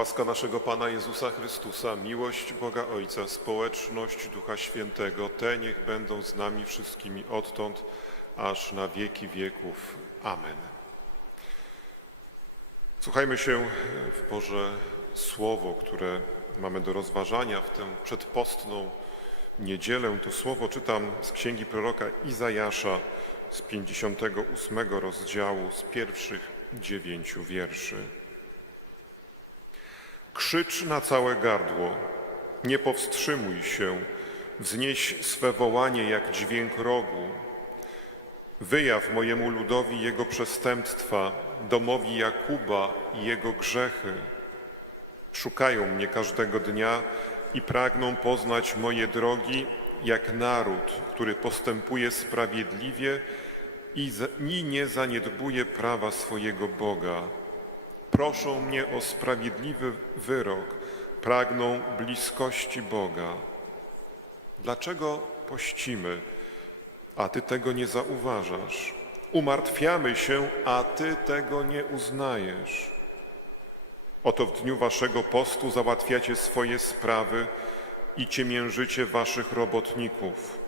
Łaska naszego Pana Jezusa Chrystusa, miłość Boga Ojca, społeczność Ducha Świętego, te niech będą z nami wszystkimi odtąd, aż na wieki wieków. Amen. Słuchajmy się w Boże Słowo, które mamy do rozważania w tę przedpostną niedzielę. To słowo czytam z księgi proroka Izajasza z 58 rozdziału, z pierwszych dziewięciu wierszy. Krzycz na całe gardło, nie powstrzymuj się, wznieś swe wołanie jak dźwięk rogu. Wyjaw mojemu ludowi jego przestępstwa, domowi Jakuba i jego grzechy. Szukają mnie każdego dnia i pragną poznać moje drogi, jak naród, który postępuje sprawiedliwie i nie zaniedbuje prawa swojego Boga. Proszą mnie o sprawiedliwy wyrok, pragną bliskości Boga. Dlaczego pościmy, a Ty tego nie zauważasz? Umartwiamy się, a Ty tego nie uznajesz. Oto w dniu Waszego postu załatwiacie swoje sprawy i ciemiężycie Waszych robotników.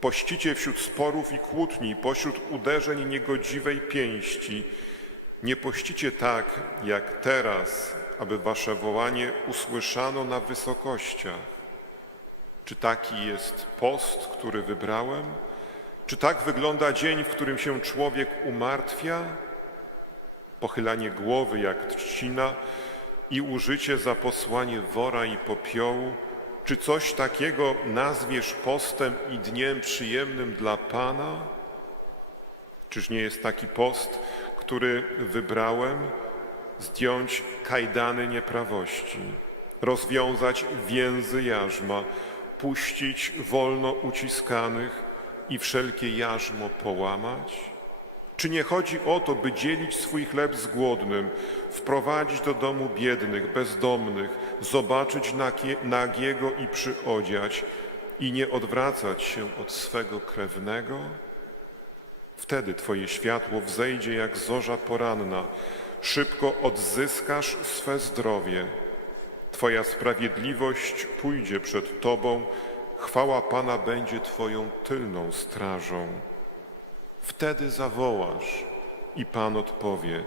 Pościcie wśród sporów i kłótni, pośród uderzeń niegodziwej pięści. Nie pościcie tak, jak teraz, aby wasze wołanie usłyszano na wysokościach. Czy taki jest post, który wybrałem? Czy tak wygląda dzień, w którym się człowiek umartwia? Pochylanie głowy jak trzcina i użycie za posłanie wora i popiołu? Czy coś takiego nazwiesz postem i dniem przyjemnym dla Pana? Czyż nie jest taki post, który wybrałem? Zdjąć kajdany nieprawości, rozwiązać więzy jarzma, puścić wolno uciskanych i wszelkie jarzmo połamać? Czy nie chodzi o to, by dzielić swój chleb z głodnym, wprowadzić do domu biednych, bezdomnych, zobaczyć nagie- nagiego i przyodziać i nie odwracać się od swego krewnego? Wtedy Twoje światło wzejdzie jak zorza poranna, szybko odzyskasz swe zdrowie. Twoja sprawiedliwość pójdzie przed Tobą, chwała Pana będzie Twoją tylną strażą. Wtedy zawołasz i Pan odpowie.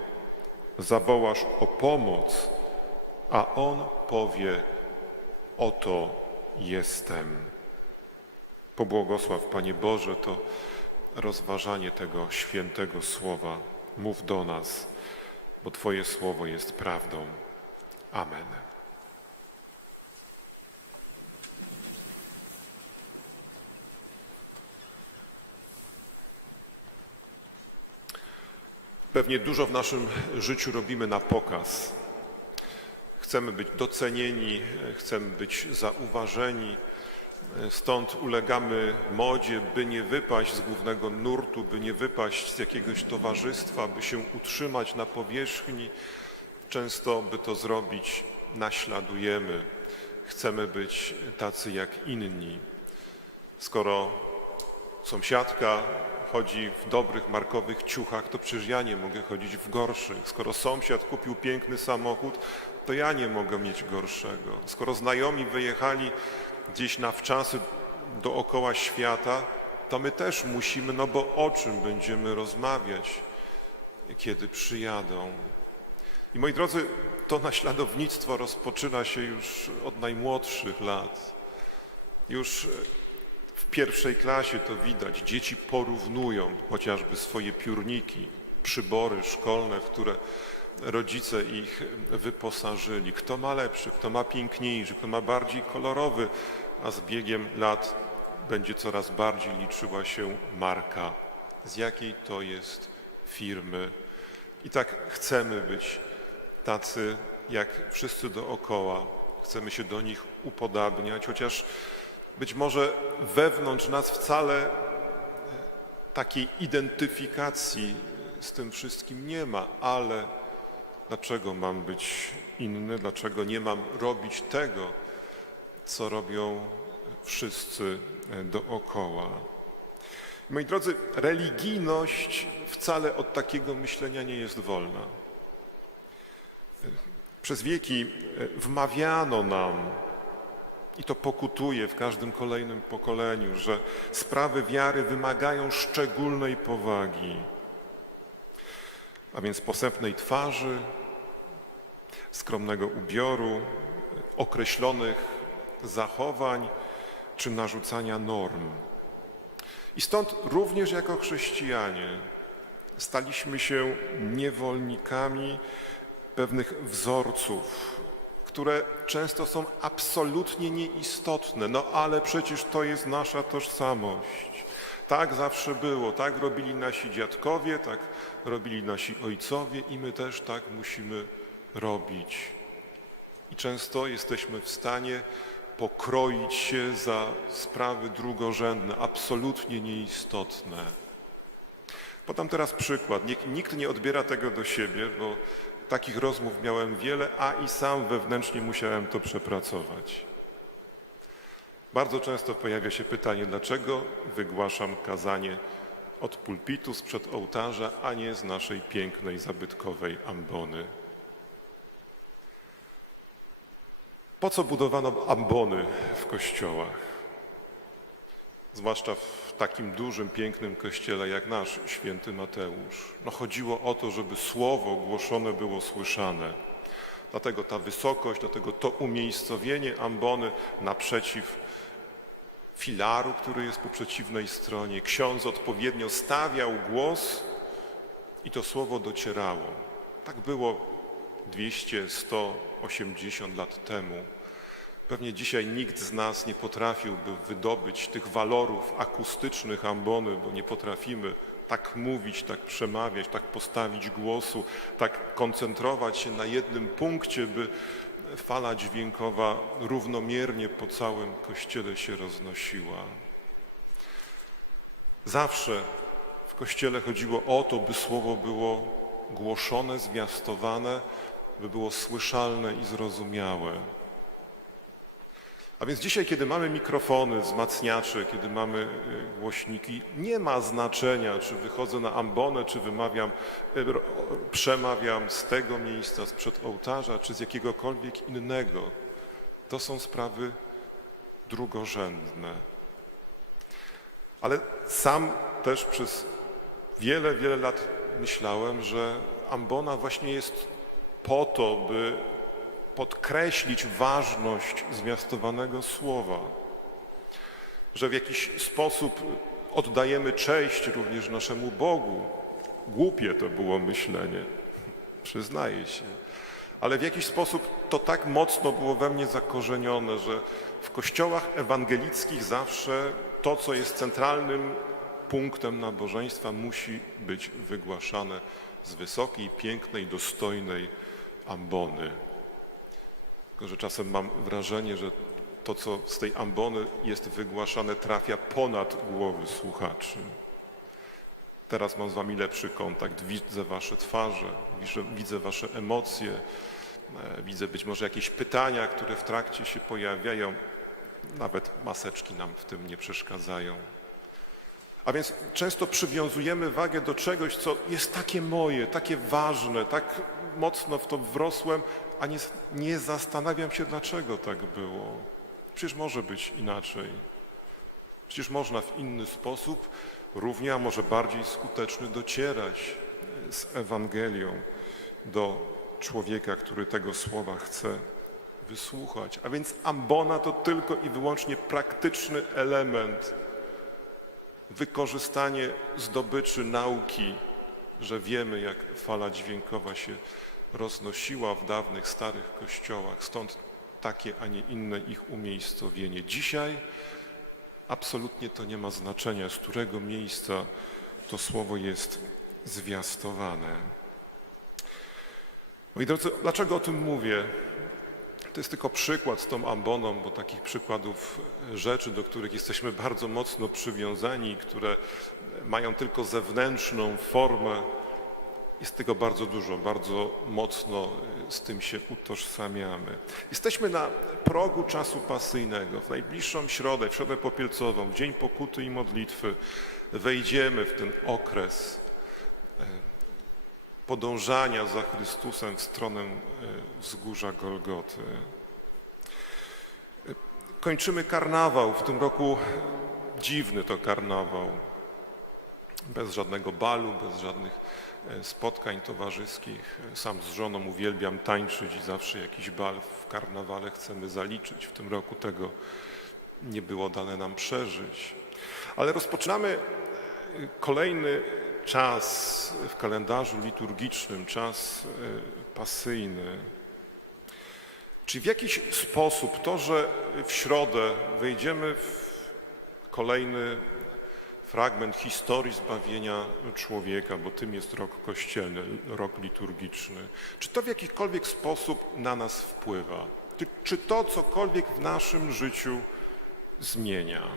Zawołasz o pomoc, a On powie: Oto jestem. Pobłogosław, Panie Boże, to rozważanie tego świętego słowa. Mów do nas, bo Twoje słowo jest prawdą. Amen. Pewnie dużo w naszym życiu robimy na pokaz. Chcemy być docenieni, chcemy być zauważeni. Stąd ulegamy modzie, by nie wypaść z głównego nurtu, by nie wypaść z jakiegoś towarzystwa, by się utrzymać na powierzchni. Często, by to zrobić, naśladujemy. Chcemy być tacy jak inni. Skoro sąsiadka chodzi w dobrych markowych ciuchach, to przecież ja nie mogę chodzić w gorszych. Skoro sąsiad kupił piękny samochód, to ja nie mogę mieć gorszego. Skoro znajomi wyjechali gdzieś na wczasy dookoła świata, to my też musimy, no bo o czym będziemy rozmawiać, kiedy przyjadą? I moi drodzy, to naśladownictwo rozpoczyna się już od najmłodszych lat. Już w pierwszej klasie to widać. Dzieci porównują chociażby swoje piórniki, przybory szkolne, w które rodzice ich wyposażyli. Kto ma lepszy, kto ma piękniejszy, kto ma bardziej kolorowy, a z biegiem lat będzie coraz bardziej liczyła się marka, z jakiej to jest firmy. I tak chcemy być tacy jak wszyscy dookoła. Chcemy się do nich upodabniać, chociaż być może wewnątrz nas wcale takiej identyfikacji z tym wszystkim nie ma, ale dlaczego mam być inny? Dlaczego nie mam robić tego, co robią wszyscy dookoła? Moi drodzy, religijność wcale od takiego myślenia nie jest wolna. Przez wieki e, wmawiano nam, i to pokutuje w każdym kolejnym pokoleniu, że sprawy wiary wymagają szczególnej powagi, a więc posępnej twarzy, skromnego ubioru, określonych zachowań czy narzucania norm. I stąd również jako chrześcijanie staliśmy się niewolnikami pewnych wzorców, które często są absolutnie nieistotne, no ale przecież to jest nasza tożsamość. Tak zawsze było, tak robili nasi dziadkowie, tak robili nasi ojcowie i my też tak musimy robić. I często jesteśmy w stanie pokroić się za sprawy drugorzędne, absolutnie nieistotne. Podam teraz przykład. Nikt nie odbiera tego do siebie, bo takich rozmów miałem wiele, a i sam wewnętrznie musiałem to przepracować. Bardzo często pojawia się pytanie, dlaczego wygłaszam kazanie od pulpitu sprzed ołtarza, a nie z naszej pięknej, zabytkowej ambony. Po co budowano ambony w kościołach? Zwłaszcza w takim dużym, pięknym kościele jak nasz, święty Mateusz. No chodziło o to, żeby słowo głoszone było słyszane. Dlatego ta wysokość, dlatego to umiejscowienie ambony naprzeciw filaru, który jest po przeciwnej stronie. Ksiądz odpowiednio stawiał głos i to słowo docierało. Tak było 200, 100, 80 lat temu. Pewnie dzisiaj nikt z nas nie potrafiłby wydobyć tych walorów akustycznych ambony, bo nie potrafimy tak mówić, tak przemawiać, tak postawić głosu, tak koncentrować się na jednym punkcie, by fala dźwiękowa równomiernie po całym kościele się roznosiła. Zawsze w kościele chodziło o to, by słowo było głoszone, zwiastowane, by było słyszalne i zrozumiałe. A więc dzisiaj, kiedy mamy mikrofony, wzmacniacze, kiedy mamy y, głośniki, nie ma znaczenia, czy wychodzę na ambonę, czy wymawiam, y, przemawiam z tego miejsca, sprzed ołtarza, czy z jakiegokolwiek innego. To są sprawy drugorzędne. Ale sam też przez wiele, wiele lat myślałem, że ambona właśnie jest po to, by podkreślić ważność zwiastowanego słowa, że w jakiś sposób oddajemy cześć również naszemu Bogu. Głupie to było myślenie, przyznaję się, ale w jakiś sposób to tak mocno było we mnie zakorzenione, że w kościołach ewangelickich zawsze to, co jest centralnym punktem nabożeństwa, musi być wygłaszane z wysokiej, pięknej, dostojnej ambony. Tylko, że czasem mam wrażenie, że to, co z tej ambony jest wygłaszane, trafia ponad głowy słuchaczy. Teraz mam z wami lepszy kontakt, widzę wasze twarze, widzę, wasze emocje, e, widzę być może jakieś pytania, które w trakcie się pojawiają. Nawet maseczki nam w tym nie przeszkadzają. A więc często przywiązujemy wagę do czegoś, co jest takie moje, takie ważne, tak mocno w to wrosłem, a nie, nie zastanawiam się, dlaczego tak było. Przecież może być inaczej. Przecież można w inny sposób, równie, a może bardziej skuteczny, docierać z Ewangelią do człowieka, który tego słowa chce wysłuchać. A więc ambona to tylko i wyłącznie praktyczny element wykorzystanie zdobyczy nauki, że wiemy, jak fala dźwiękowa się roznosiła w dawnych, starych kościołach. Stąd takie, a nie inne ich umiejscowienie. Dzisiaj absolutnie to nie ma znaczenia, z którego miejsca to słowo jest zwiastowane. Moi drodzy, dlaczego o tym mówię? To jest tylko przykład z tą amboną, bo takich przykładów rzeczy, do których jesteśmy bardzo mocno przywiązani, które mają tylko zewnętrzną formę, jest tego bardzo dużo, bardzo mocno z tym się utożsamiamy. Jesteśmy na progu czasu pasyjnego. W najbliższą środę, w środę popielcową, w dzień pokuty i modlitwy, wejdziemy w ten okres podążania za Chrystusem w stronę e, wzgórza Golgoty. Kończymy karnawał. W tym roku dziwny to karnawał. Bez żadnego balu, bez żadnych e, spotkań towarzyskich. Sam z żoną uwielbiam tańczyć i zawsze jakiś bal w karnawale chcemy zaliczyć. W tym roku tego nie było dane nam przeżyć. Ale rozpoczynamy e, kolejny czas w kalendarzu liturgicznym, czas e, pasyjny. Czy w jakiś sposób to, że w środę wejdziemy w kolejny fragment historii zbawienia człowieka, bo tym jest rok kościelny, rok liturgiczny, czy to w jakikolwiek sposób na nas wpływa? Czy to cokolwiek w naszym życiu zmienia?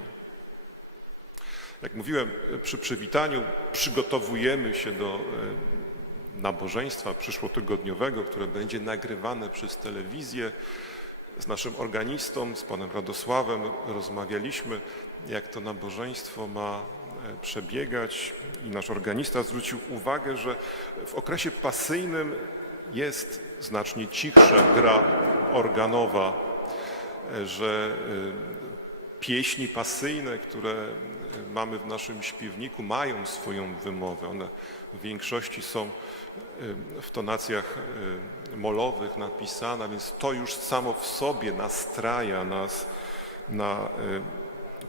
Jak mówiłem przy przywitaniu, przygotowujemy się do e, nabożeństwa przyszłotygodniowego, które będzie nagrywane przez telewizję. Z naszym organistą, z panem Radosławem rozmawialiśmy, jak to nabożeństwo ma e, przebiegać i nasz organista zwrócił uwagę, że w okresie pasyjnym jest znacznie cichsza gra organowa, e, że e, pieśni pasyjne, które mamy w naszym śpiewniku, mają swoją wymowę. One w większości są w tonacjach molowych napisane, więc to już samo w sobie nastraja nas na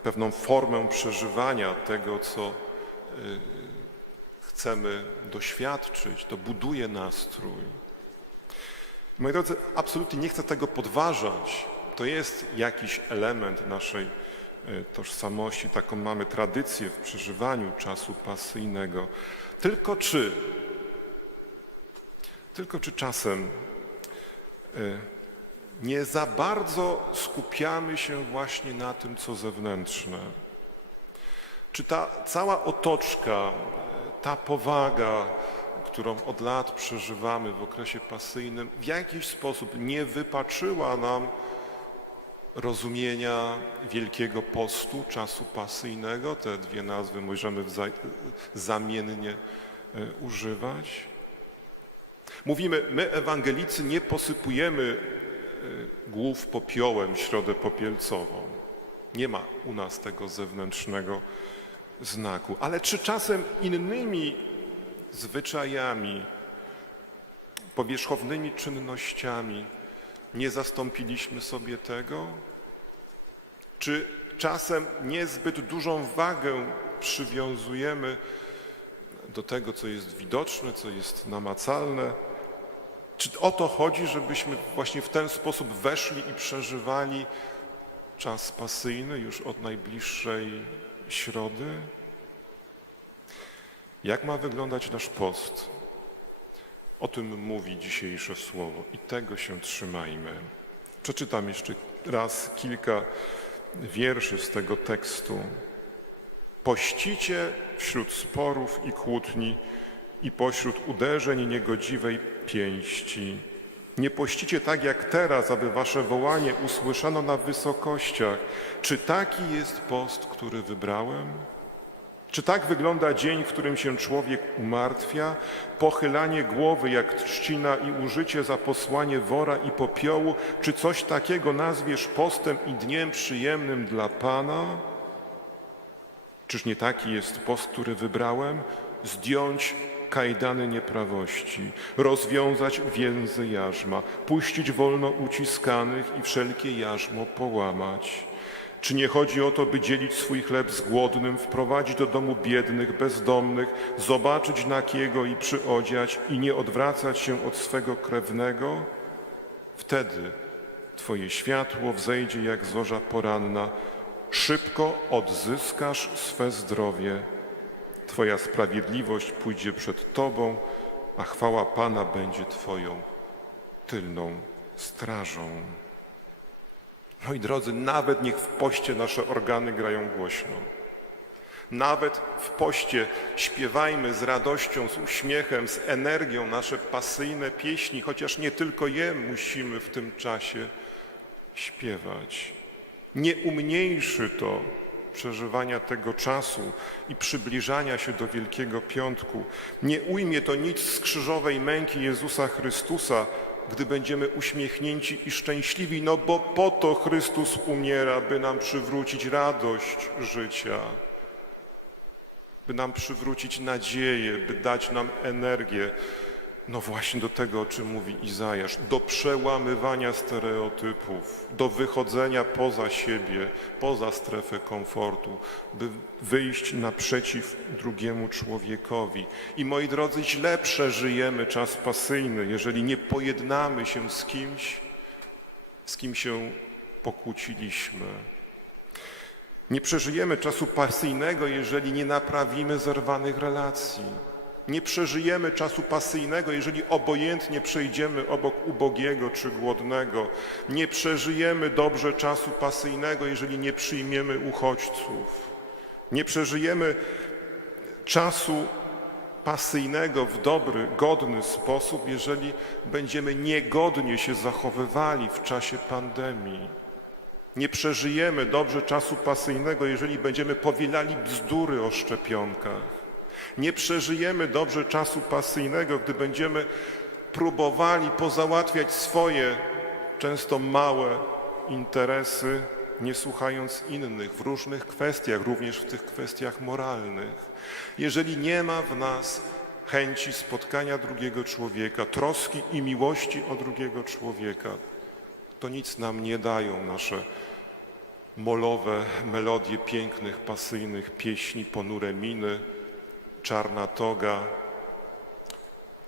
pewną formę przeżywania tego, co chcemy doświadczyć. To buduje nastrój. Moi drodzy, absolutnie nie chcę tego podważać. To jest jakiś element naszej tożsamości, taką mamy tradycję w przeżywaniu czasu pasyjnego. Tylko czy, tylko czy czasem e, nie za bardzo skupiamy się właśnie na tym, co zewnętrzne? Czy ta cała otoczka, e, ta powaga, którą od lat przeżywamy w okresie pasyjnym, w jakiś sposób nie wypaczyła nam rozumienia Wielkiego Postu, czasu pasyjnego. Te dwie nazwy możemy zamiennie e, używać. Mówimy, my ewangelicy nie posypujemy e, głów popiołem środę popielcową. Nie ma u nas tego zewnętrznego znaku. Ale czy czasem innymi zwyczajami, powierzchownymi czynnościami nie zastąpiliśmy sobie tego? Czy czasem niezbyt dużą wagę przywiązujemy do tego, co jest widoczne, co jest namacalne? Czy o to chodzi, żebyśmy właśnie w ten sposób weszli i przeżywali czas pasyjny już od najbliższej środy? Jak ma wyglądać nasz post? O tym mówi dzisiejsze słowo i tego się trzymajmy. Przeczytam jeszcze raz kilka wierszy z tego tekstu. Pościcie wśród sporów i kłótni i pośród uderzeń niegodziwej pięści. Nie pościcie tak jak teraz, aby wasze wołanie usłyszano na wysokościach. Czy taki jest post, który wybrałem? Czy tak wygląda dzień, w którym się człowiek umartwia? Pochylanie głowy jak trzcina i użycie za posłanie wora i popiołu? Czy coś takiego nazwiesz postem i dniem przyjemnym dla Pana? Czyż nie taki jest post, który wybrałem? Zdjąć kajdany nieprawości, rozwiązać więzy jarzma, puścić wolno uciskanych i wszelkie jarzmo połamać. Czy nie chodzi o to, by dzielić swój chleb z głodnym, wprowadzić do domu biednych, bezdomnych, zobaczyć nakiego i przyodziać i nie odwracać się od swego krewnego? Wtedy Twoje światło wzejdzie jak zorza poranna, szybko odzyskasz swe zdrowie. Twoja sprawiedliwość pójdzie przed Tobą, a chwała Pana będzie Twoją tylną strażą. Moi drodzy, nawet niech w poście nasze organy grają głośno. Nawet w poście śpiewajmy z radością, z uśmiechem, z energią nasze pasyjne pieśni, chociaż nie tylko je musimy w tym czasie śpiewać. Nie umniejszy to przeżywania tego czasu i przybliżania się do Wielkiego Piątku. Nie ujmie to nic z krzyżowej męki Jezusa Chrystusa, gdy będziemy uśmiechnięci i szczęśliwi, no bo po to Chrystus umiera, by nam przywrócić radość życia, by nam przywrócić nadzieję, by dać nam energię. No właśnie do tego, o czym mówi Izajasz, do przełamywania stereotypów, do wychodzenia poza siebie, poza strefę komfortu, by wyjść naprzeciw drugiemu człowiekowi. I moi drodzy, źle przeżyjemy czas pasyjny, jeżeli nie pojednamy się z kimś, z kim się pokłóciliśmy. Nie przeżyjemy czasu pasyjnego, jeżeli nie naprawimy zerwanych relacji. Nie przeżyjemy czasu pasyjnego, jeżeli obojętnie przejdziemy obok ubogiego czy głodnego. Nie przeżyjemy dobrze czasu pasyjnego, jeżeli nie przyjmiemy uchodźców. Nie przeżyjemy czasu pasyjnego w dobry, godny sposób, jeżeli będziemy niegodnie się zachowywali w czasie pandemii. Nie przeżyjemy dobrze czasu pasyjnego, jeżeli będziemy powielali bzdury o szczepionkach. Nie przeżyjemy dobrze czasu pasyjnego, gdy będziemy próbowali pozałatwiać swoje, często małe interesy, nie słuchając innych w różnych kwestiach, również w tych kwestiach moralnych. Jeżeli nie ma w nas chęci spotkania drugiego człowieka, troski i miłości o drugiego człowieka, to nic nam nie dają nasze molowe melodie pięknych, pasyjnych pieśni, ponure miny, czarna toga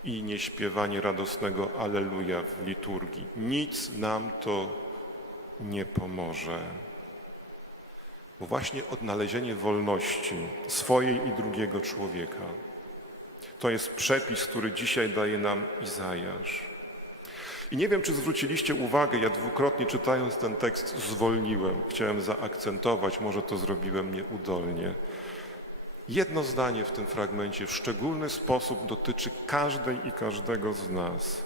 i nieśpiewanie radosnego Alleluja w liturgii. Nic nam to nie pomoże. Bo właśnie odnalezienie wolności swojej i drugiego człowieka to jest przepis, który dzisiaj daje nam Izajasz. I nie wiem, czy zwróciliście uwagę, ja dwukrotnie czytając ten tekst zwolniłem, chciałem zaakcentować, może to zrobiłem nieudolnie. Jedno zdanie w tym fragmencie w szczególny sposób dotyczy każdej i każdego z nas.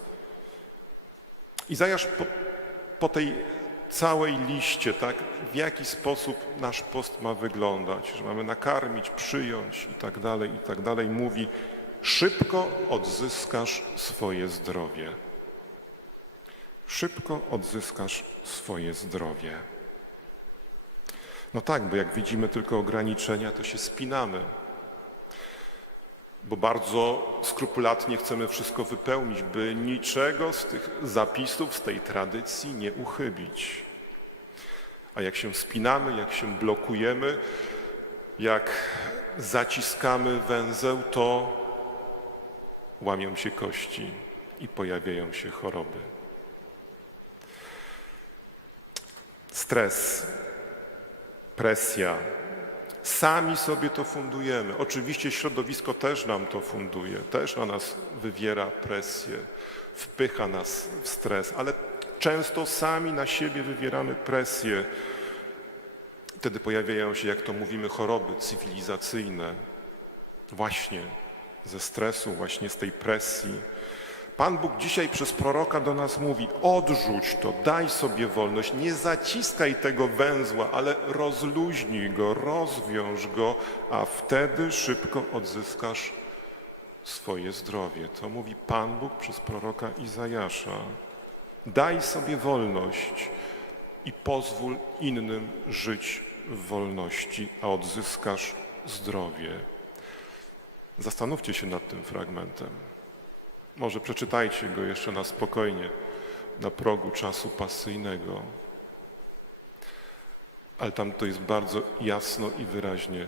Izajasz po, po tej całej liście, tak, w jaki sposób nasz post ma wyglądać, że mamy nakarmić, przyjąć i tak dalej, i tak dalej, mówi, szybko odzyskasz swoje zdrowie. Szybko odzyskasz swoje zdrowie. No tak, bo jak widzimy tylko ograniczenia, to się spinamy. Bo bardzo skrupulatnie chcemy wszystko wypełnić, by niczego z tych zapisów, z tej tradycji nie uchybić. A jak się spinamy, jak się blokujemy, jak zaciskamy węzeł, to łamią się kości i pojawiają się choroby. Stres, presja. Sami sobie to fundujemy. Oczywiście środowisko też nam to funduje, też na nas wywiera presję, wpycha nas w stres, ale często sami na siebie wywieramy presję. Wtedy pojawiają się, jak to mówimy, choroby cywilizacyjne, właśnie ze stresu, właśnie z tej presji. Pan Bóg dzisiaj przez proroka do nas mówi: odrzuć to, daj sobie wolność, nie zaciskaj tego węzła, ale rozluźnij go, rozwiąż go, a wtedy szybko odzyskasz swoje zdrowie. To mówi Pan Bóg przez proroka Izajasza. Daj sobie wolność i pozwól innym żyć w wolności, a odzyskasz zdrowie. Zastanówcie się nad tym fragmentem. Może przeczytajcie go jeszcze na spokojnie, na progu czasu pasyjnego. Ale tam to jest bardzo jasno i wyraźnie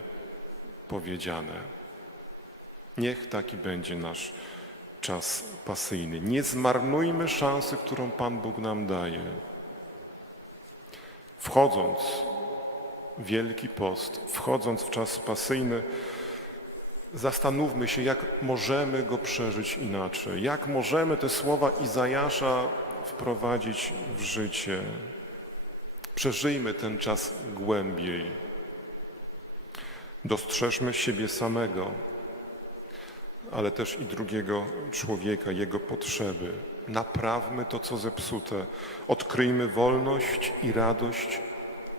powiedziane. Niech taki będzie nasz czas pasyjny. Nie zmarnujmy szansy, którą Pan Bóg nam daje. Wchodząc w Wielki Post, wchodząc w czas pasyjny, zastanówmy się, jak możemy go przeżyć inaczej, jak możemy te słowa Izajasza wprowadzić w życie. Przeżyjmy ten czas głębiej. Dostrzeżmy siebie samego, ale też i drugiego człowieka, jego potrzeby. Naprawmy to, co zepsute. Odkryjmy wolność i radość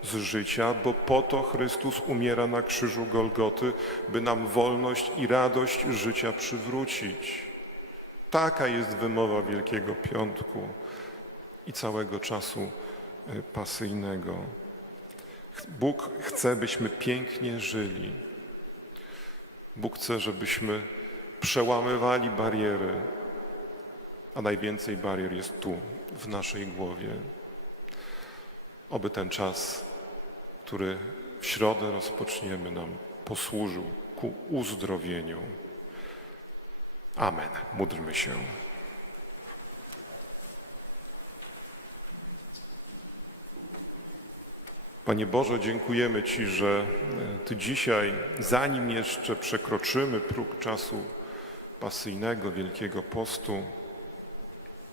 z życia, bo po to Chrystus umiera na krzyżu Golgoty, by nam wolność i radość życia przywrócić. Taka jest wymowa Wielkiego Piątku i całego czasu y, pasyjnego. Bóg chce, byśmy pięknie żyli. Bóg chce, żebyśmy przełamywali bariery, a najwięcej barier jest tu, w naszej głowie. Oby ten czas, który w środę rozpoczniemy, nam posłużył ku uzdrowieniu. Amen. Módlmy się. Panie Boże, dziękujemy Ci, że e, Ty dzisiaj, zanim jeszcze przekroczymy próg czasu pasyjnego, Wielkiego Postu,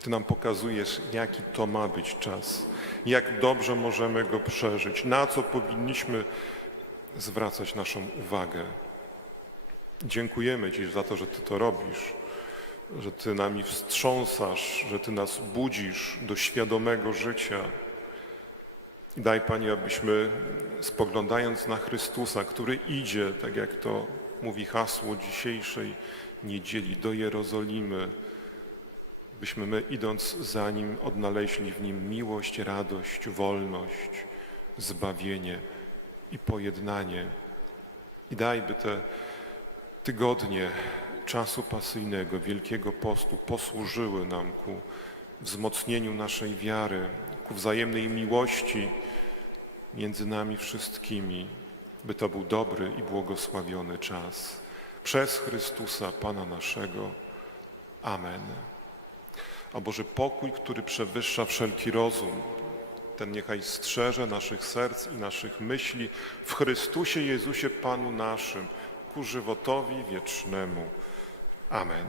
Ty nam pokazujesz, jaki to ma być czas, jak dobrze możemy go przeżyć, na co powinniśmy zwracać naszą uwagę. Dziękujemy Ci za to, że Ty to robisz, że Ty nami wstrząsasz, że Ty nas budzisz do świadomego życia. Daj Panie, abyśmy spoglądając na Chrystusa, który idzie, tak jak to mówi hasło dzisiejszej niedzieli, do Jerozolimy, byśmy my idąc za Nim odnaleźli w Nim miłość, radość, wolność, zbawienie i pojednanie. I daj, by te tygodnie czasu pasyjnego, Wielkiego Postu posłużyły nam ku wzmocnieniu naszej wiary, ku wzajemnej miłości między nami wszystkimi, by to był dobry i błogosławiony czas. Przez Chrystusa, Pana naszego. Amen. A Boży pokój, który przewyższa wszelki rozum, ten niechaj strzeże naszych serc i naszych myśli w Chrystusie Jezusie Panu naszym, ku żywotowi wiecznemu. Amen.